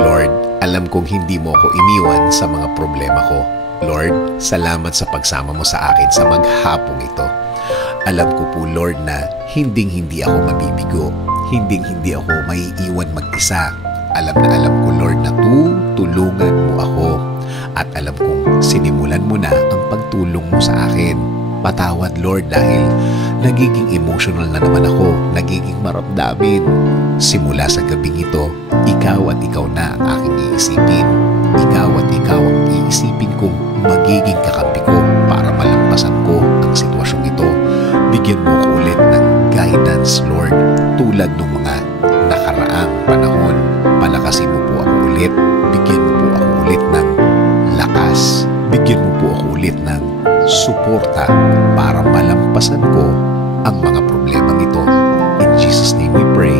Lord, alam kong hindi mo ako iniwan sa mga problema ko. Lord, salamat sa pagsama mo sa akin sa maghapong ito. Alam ko po, Lord, na hinding-hindi ako mabibigo. Hinding-hindi ako maiiwan mag-isa. Alam ko, Lord, na tutulungan mo ako. At alam kong sinimulan mo na ang pagtulong mo sa akin. Patawad, Lord, dahil nagiging emotional na naman ako, nagiging maramdamin. Simula sa gabing ito, ikaw at ikaw na ang aking iisipin. Ikaw at ikaw ang iisipin kong magiging kakampi ko para malampasan ko ang sitwasyong ito. Bigyan mo ko ulit ng guidance, Lord, tulad ng mga nakaraang panahon. Palakasin mo po ako ulit. Bigyan mo po ako ulit ng lakas. Bigyan mo po ako ulit ng suporta para malampasan ko ang mga problemang ito. In Jesus' name we pray.